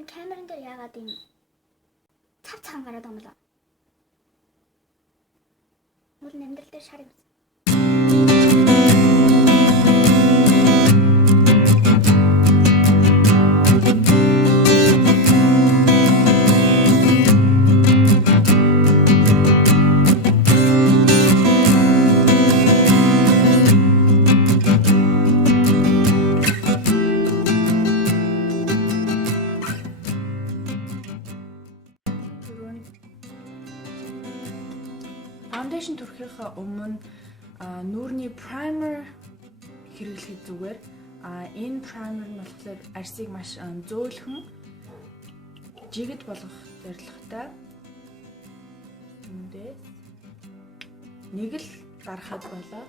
энэ камерын дээр яагаад ийм цав цагаан гараад байгаа юм бэ? Мөр нэмдэл дээр шар юм. Foundation түрхийнхаа өмнө нүүрний primer хэрэглэхэд зүгээр энэ primer нь болохоор арсыг маш зөөлхөн жигд болгох зорилготой. Эндээс нэг л гарахад болоо.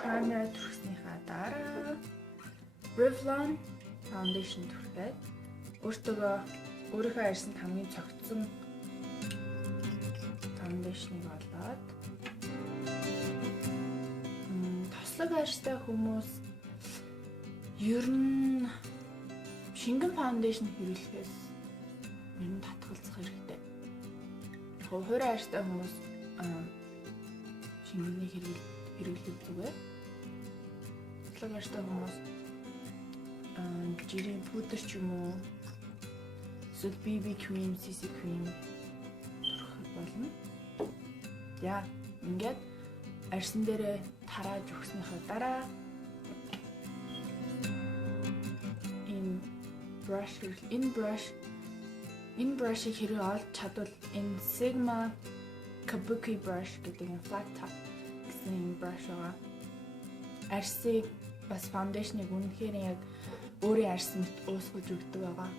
Primer түрхснийхаа дараа Revlon foundation түрхээд өөрийнхөө арьсанд хамгийн цогцсон foundation-ыг олоод тослог арьстай хүмүүс ер нь шингэн foundation хэрэглэхээс ер нь татгалзах хэрэгтэй. Хувир арьстай хүмүүс шингэнийг хэрэглэх зүгээр. Тослог арьстай хүмүүс жирийн пудр ч юм уу эсвэл BB cream, CC cream турах болно. Яа, ингээд арьсан дээрээ тарааж өгснөхийн дараа энэ brush-ийг хэрэг олж чадвал энэ Sigma Kabuki brush гэдэг энэ flat top гэсэн энэ brush байгаа. Арьсыг бас foundation-ыг үнэхээр яг өөрийн арьсанд уусгаж өгдөг байгаа.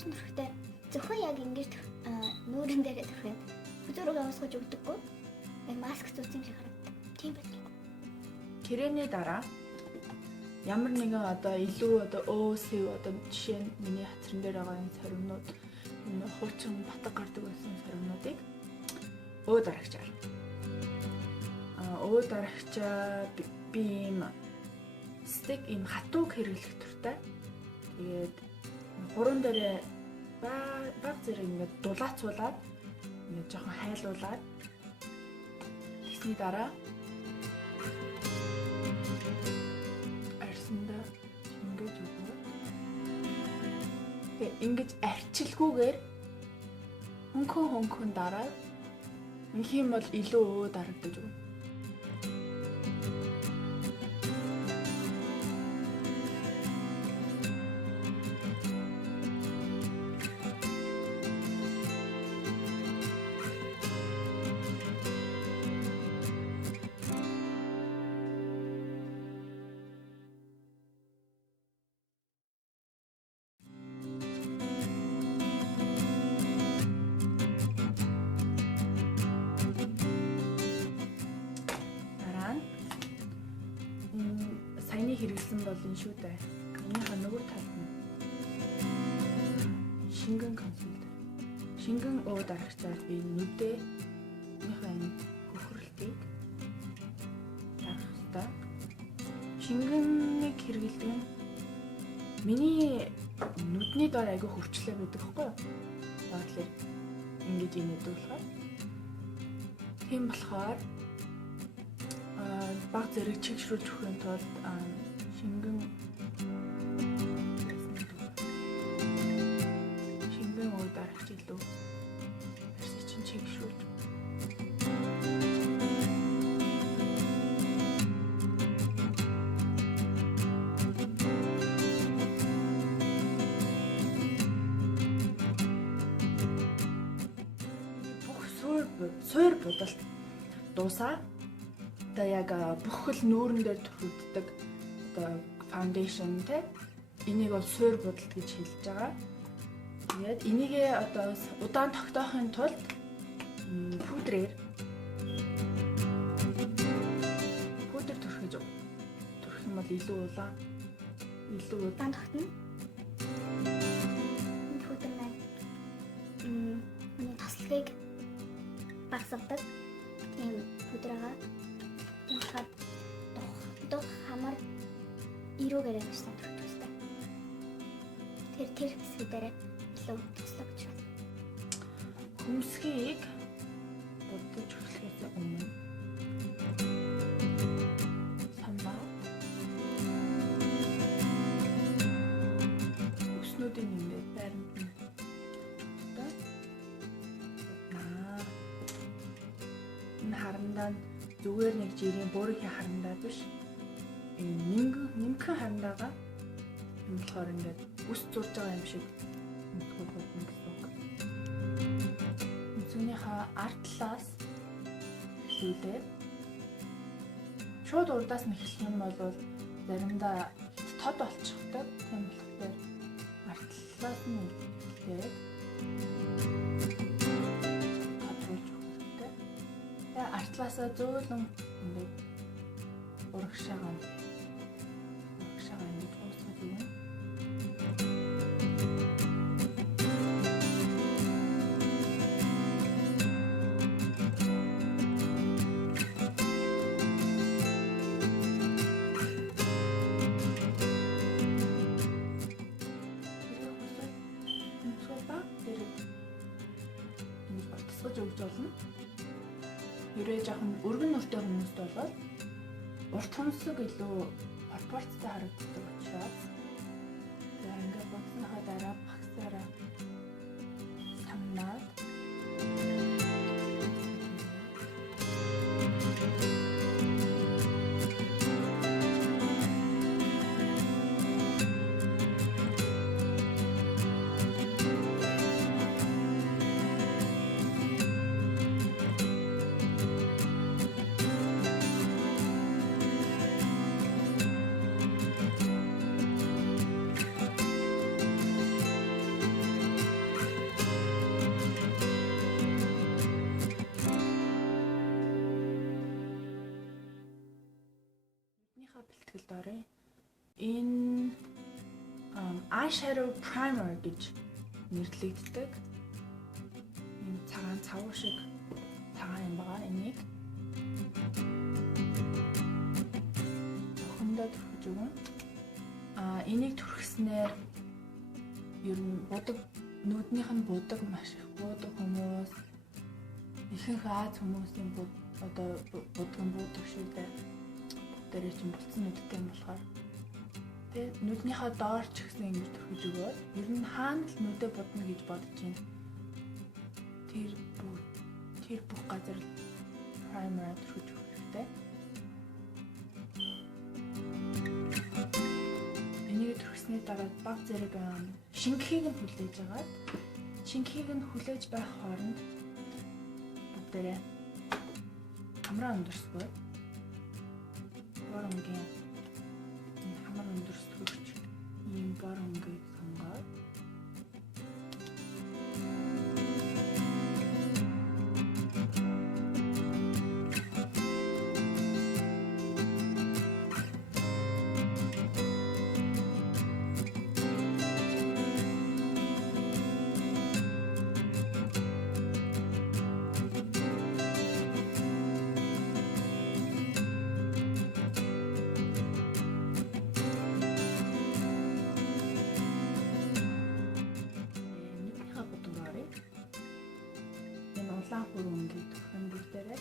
Түрхтэй зөвхөн яг ингэж нүүрэн дээрээ түрхээ бүдүүргээ уусгаж өгдөггүй. Яг маск зүүсэн юм шиг харагдав. Тийм байдаг. Кремний дараа ямар нэгэн одоо илүү өөсөв жишээ нь миний хацран дээр байгаа энэ саримнууд энэ хуучин батг гардаг байсан саримнуудыг өө дарагчаар. Өө дарагчаа би ийм стик ийм хатууг хэрэглэх туртай. Тэгээд хуран дээр баг зэрэг ингээд дулаацуулаад ингээд жоохон хайлуулаад тэгсний дараа арьсанда ингэж өгөө. Тэгээ ингэж арчилгүйгээр хөнгөн дараад инх юм бол илүү өө дарагдаж өгнө. Саяны хэрэглэсэн бол энэ шүү дээ. Энийхээ нөгөө талд нь шингэн консилер. Шингэн өө дарагчаар би нүдээ энийхээ энэ хөхрөлтийг дарах хэрэгтэй. Шингэнийг хэрэглэдэг нь миний нүдний дор айгүй хурцлаа байдаг хгүй юу? Тэгэхээр ингэж инээдэг болохоор тийм болохоор баг зэрэг чигшрүүлж өгөхийн тулд шингэн өө дарагч илүү арьсыг чинь чигшрүүлж. суур будалт дуусаа. Одоо яг бүх л нүүрэн дээр төрүүлдэг одоо foundation те энийг бол суур будалт гэж хэлж байгаа. Тэгээд энийг одоо удаан тогтоохын тулд пудр төрөх юм бол илүү удаан тогтно. Пудр маань тослогыг багасгадаг. Тийм пудрага ингээд дух хамар ирүүгээрээ тусдаа төрөх тусдаа. Тэр хэсгүүдээр илүү тослог гэж байна. Хүмсгийг бодож эхлэхээс өмнө өснүүдийн нэмээд байранд нь энэ харандаа зүгээр нэг жирийн бүрийн харандаа биш нэмгэн харандаага юм болохоор ингээд үс зурж байгаа юм шиг мэдгүй болно гэсэн үг. Үнцгийнхаа арт талаас эхлүүлээд шууд урдаас нь эхлэх юм бол заримдаа тод болчихдог. Тийм болохоор арт талаас нь эхлээд тодруулж өгөх хэрэгтэй. Тэгээ арт талаасаа зөөлөн ингээд урагшаагаа ингэж уусгах юм. Өгч болно. Ерөө жоохон өргөн нүртэй хүмүүст бол урт хүнсэг илүү пропорцтой харагддаг учраас ингээд бодсныхаа дараа багсаараа самнаад бэлтгэл дорой. Энэ eyeshadow primer гэж нэрлэгддэг. Энэ цагаан цавуу шиг цагаан юм байгаа. Энийг охиндоо төрөж өгнө. Энийг төрөхснээр ер нь нүднийх нь будаг маш их будаг хүмүүс ихэнх Аз хүмүүсийн будаг шүү дээ. Дээрээ чинь болцсон нүдтэй юм болохоор тэгээ нүднийхээ доор ч гэсэн ингэж төрхөж өгөөд ер нь хаана л нүдэ бодно гэж бодож байна. Тэр бүх газар primer төрхөж өгөх хэрэгтэй. Энийг төрхсний дараа баг зэрэг шингэхийг нь хүлээж агаад шингэхийг нь хүлээж байх хооронд бүгдээрээ хамраа өндөрсгөө бор өнгийн хамар өндөрсгөгч ийм бор өнгийг сонгоод улаан хүрэн өнгийг төрхөн бүгдээрээ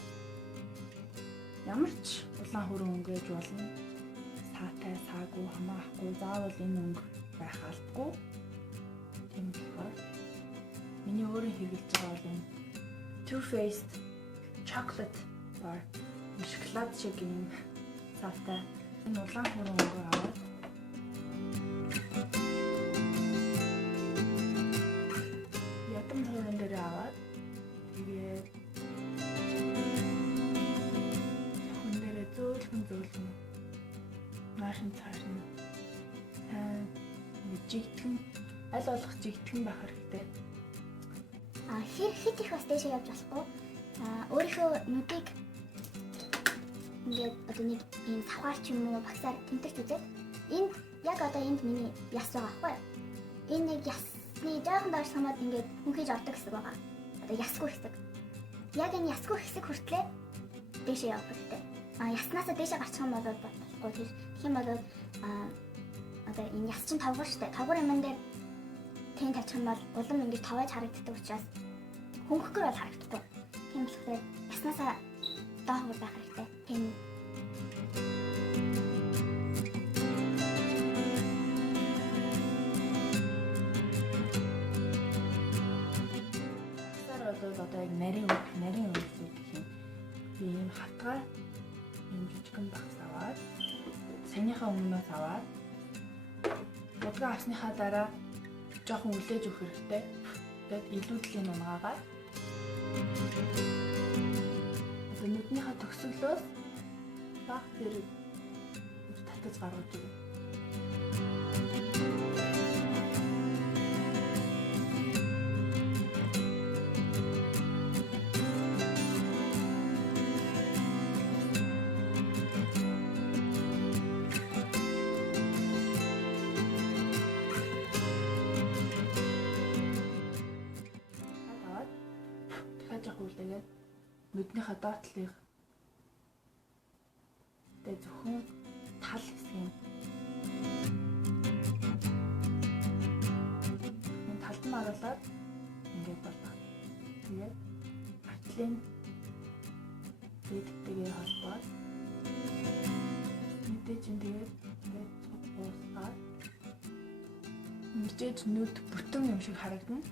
ямар ч улаан хүрэн өнгөж болно. Саатай, саагүй хамаахгүй заавал энэ өнгө байх албагүй. Тийм болохоор миний өөрийн хэрэглэж байгаа бол Too Faced Chocolate Bar шоколад шиг юм саатай энэ улаан хүрэн өнгөө аваад ядам хүрэн дээр аваад тэгээд Нааш нь цааш нь жигтгэн аль болох жигтгэн байх хэрэгтэй. Хит их бас дэшээ явж болохгүй. Өөрийнхөө нүдийг ингээд одоо нэг ийм савгаар ч юм уу багсаар тэмтэрч үзээд энд яг одоо энд миний яс байгаа байхгүй юу? Энэ нэг ясны жоохон доош самаад ингээд хүнхэж ордог хэсэг байгаа. Одоо ясгүй хэсэг. Яг энэ ясгүй хэсэг хүртлээр дэшээ явах хэрэгтэй. Яснаасаа дэшээ гарчих юм бол болохгүй. Тэгэх юм бол одоо энэ яс чинь тавгар штэ. Тавгар юм дээр тэн тавьчих юм бол улам ингэж тавайж харагддаг учраас хөнгөхгөр бол харагдахгүй. Тийм болохоор яснаасаа доогуур байх хэрэгтэй. Тийм. Бол одоо яг нарийн үйл гэх юм. Би ийм хатгаар ийм жижигэн багс аваад саяныхаа өмнөөс аваад бодгоо авсныхаа дараа жоохон үлээж өгөх хэрэгтэй. Тэгээд илүүдлийн унгаагаа одоо нүднийхээ төгсгөлөөс баг зэрэг татаж гаргаж өгнө. Үлдээгээд нүднийхээ доотлыг тэгээд зөвхөн тал хэсгийг талд нь оруулаад ингээд байна. Тэгээд артлын дэдтэйгээ холбоод мэдээж ингээд уусгаад мэдээж нүд бүтэн юм шиг харагдана.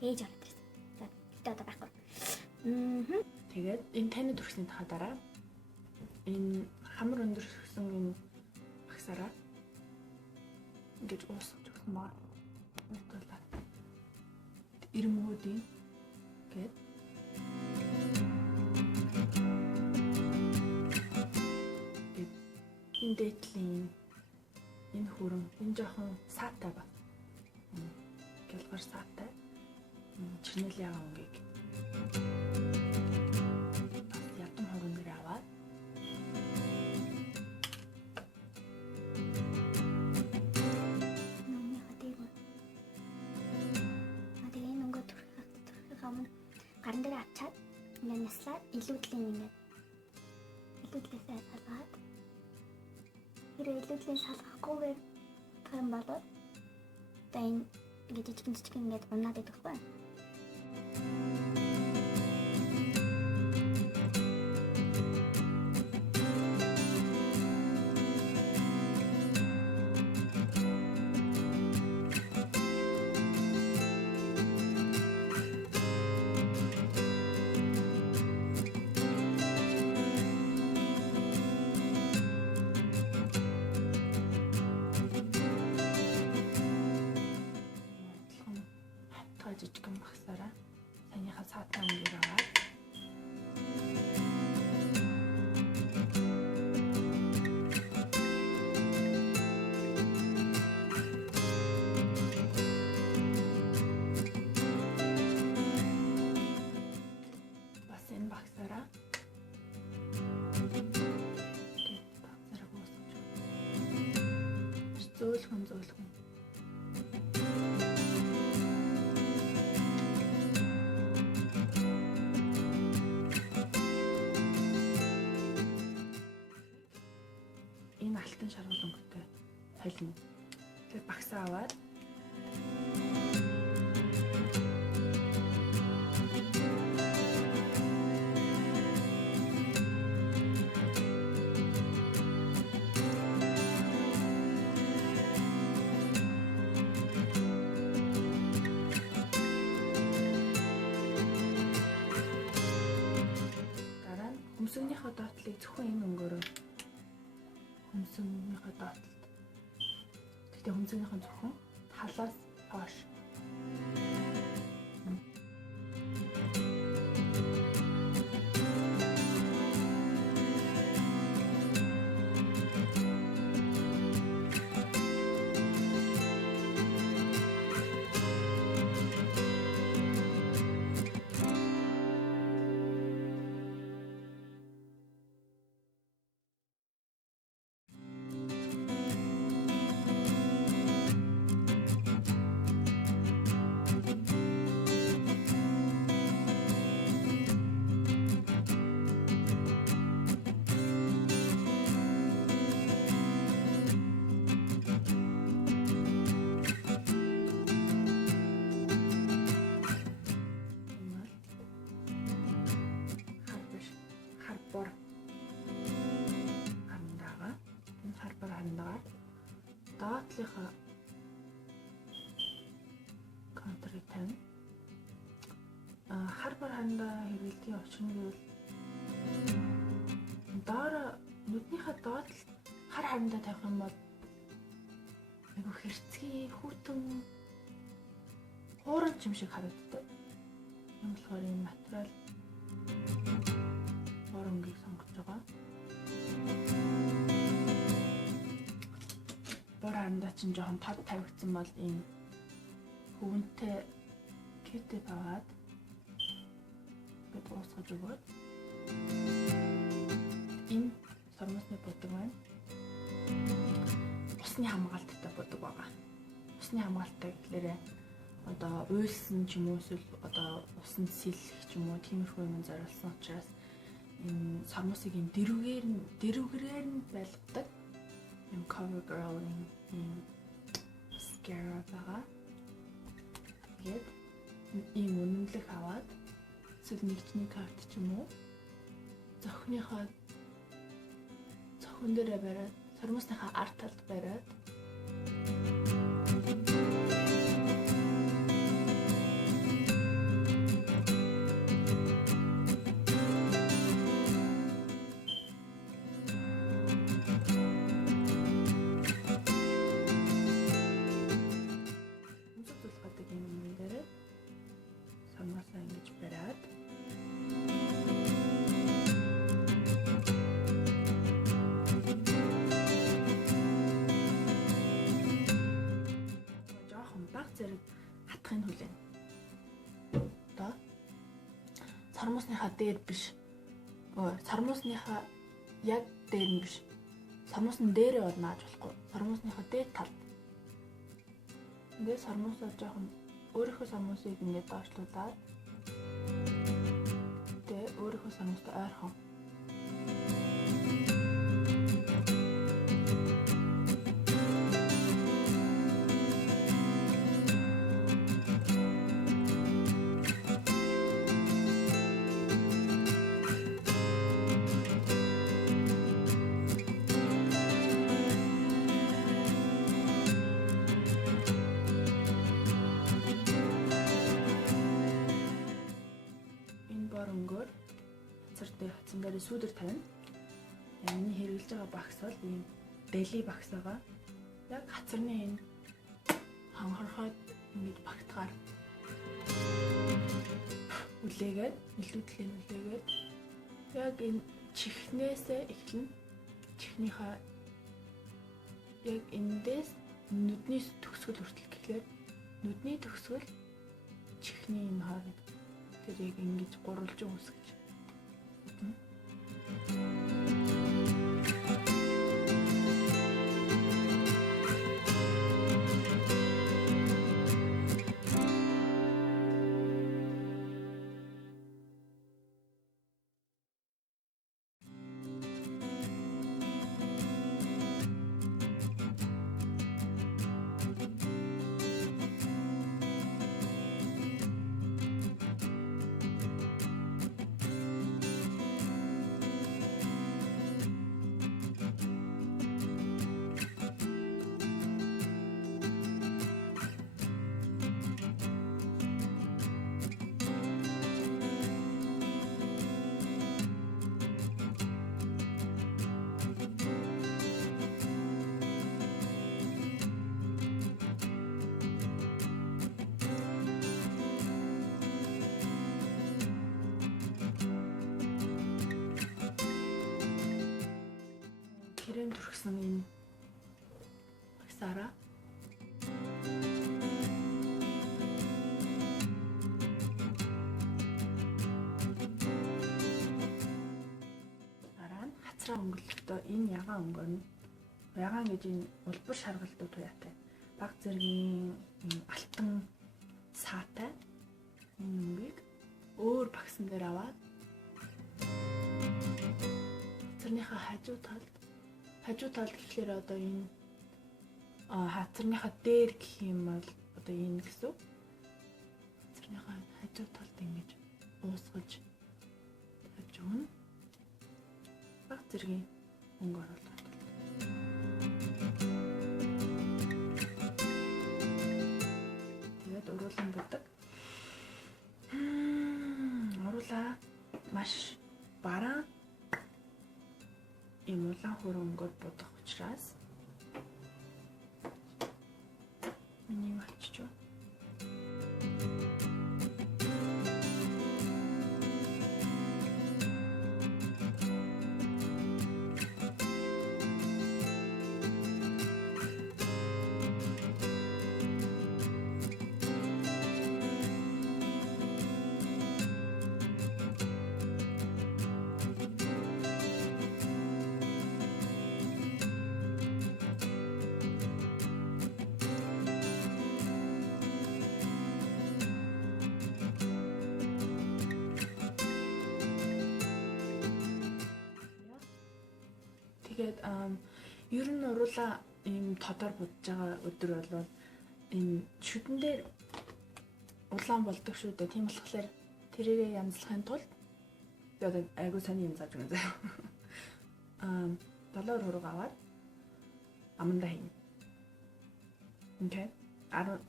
Ээж ороод ирсэн. За тэгтээ одоо байхгүй. Тэгээд энэ таны төрсний дараа энэ хамар өндөр шигсэн энэ багсараа ингэж уусгаж өгсөн баа. Уучлаарай. Ирмүүдийн гээд энэ дээдлийн энэ хөрөн энэ жоохон саатай ба. Гэлгэр саатай. Чинэл ягаан өнгийг ятам хөрөн дээр аваад нүний хатыг энэ өнгө төрөх өмнө гарын дээр авчаад ингээд наслаад илүүдлийн илүүдлээсээ салгаад хэрэг илүүдлийн салгахгүйгээр юм болоод одоо энэ ингээд жижигэн ингээд унаад идэх байхгүй. Жижигэн багсаараа саяныхаа цаатай өнгийг аваад бас энэ багсаараа зөөлхөн алтан шаргал өнгөтэй холино. Тэгээд багсаа аваад зөвхөн энэ өнгөөрөө хүнсийнхээ доотлолт. Гэхдээ хүнсийнхээ зөвхөн талаас хойш. Доотлынхаа контрыг тань. Хар бар хандаа хэрэглэлийн орчин гэвэл доор нүднийхээ доотлол хар хандаа тавих юм бол айгу хэрцгий хүүтэн хууран юм шиг харагддаг. Юм болохоор энэ материал хоронгийг сонгож байгаа. Бор хандаа чинь жоохон тод тавигдсан бол ийм хөвөнтэй китэ аваад бид уусгаж өгөөд энэ сормосны бодог маань усны хамгаалттай бодог байгаа. Усны хамгаалтай гэхлээр одоо уйлсан ч юм уу эсвэл одоо усанд сэлэх ч юм уу тиймэрхүү юм зориулсан учраас энэ сормосыг энэ дэрвгэрээр нь байлгадаг. Yung cover girl yung mascara байгаа. Тэгээд ийм үнэмлэх аваад эсвэл нэгжний карт ч юм уу зохиныхоо зохин дээрээ бариад сормосныхаа арт талд бариад хатахын хүлээн. Одоо сормосныхаа дээр биш. Сормосныхаа яг дээр нь биш. Сормосны дээрээ бол нааж болохгүй. Сормосныхаа дээд талд. Ингээд сормосоо жоохон өөрийнхөө сормосыг ингээд доошлуулаад тэгээ өөрийнхөө сормостой ойрхон хатсан дээр сүүдэр тавина. Энэ хэрэглэж байгаа багс бол ийм дели багс байгаа. Яг хацарны энэ ханхархаад ингэж багтгаар үлээгээд илүүдлээ үлээгээд яг энэ чихнээсээ эхлэн чихнийхаа яг эндээс нүдний төгсгөл хүртэл гэхлээр нүдний төгсгөл чихний энэ хооронд тэр яг ингэж гурвалжин үсгэж Ширээн түрхсэн энэ багсаараа хацраа өнгөлөхдөө энэ ягаан өнгөрнө. Ягаан гэж энэ улбар шаргалдуу туяатай. Баг зэргийн алтан саатай энэ өнгийг өөр багсан дээр аваад хацарныхаа хажуу талд гэхлээр одоо энэ хацарныхаа дээр гэх юм бол одоо энэ гэсэн. Хацарныхаа хажуу талд ингэж уусгаж тавьж өгнө. Баг зэргийн өнгө оруулах. Тэгээд уруулан будаг. Уруулаа маш бараан ийм улаан хөрөн өнгөөр будах учраас миний мачч юу. Тэгээд ер нь уруулаа ийм тодор будж байгаа өдөр бол энэ шүдэн дээр улаан болдог шүү дээ. Тийм болохоор тэрийг янзлахын тулд би одоо айгуу сони юм зааж өгнө заяа. 7 хураг аваад амандаа хийнэ. Окей.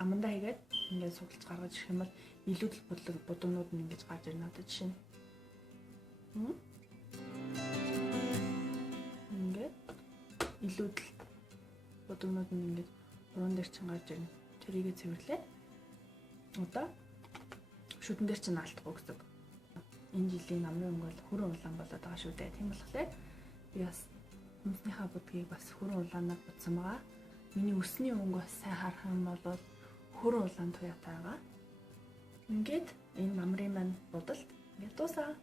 Амандаа хийгээд ингээд сугалж гаргаж ирэх юм бол илүүдэл бодлого будуунууд нь ингэж гарч ирнэ одоо жишээ нь. Ингээд илүүдэл будуунууд нь ингэж уран дээр чинь гарч ирнэ. Тэрийгэ цэвэрлээ. Одоо шүдэн дээр чинь алдахгүй гэсэн. Энэ жилийн намрын өнгө бол хүрэн улаан болоод байгаа шүү дээ. Тийм болохоор би бас хүнснийхээ будгийг бас хүрэн улаанаар будсан байгаа. Миний өсний өнгө бас сайн харах юм бол хүрэн улаан туяатай байгаа. Ингээд энэ намрын маань будалд ингээд дуусаа.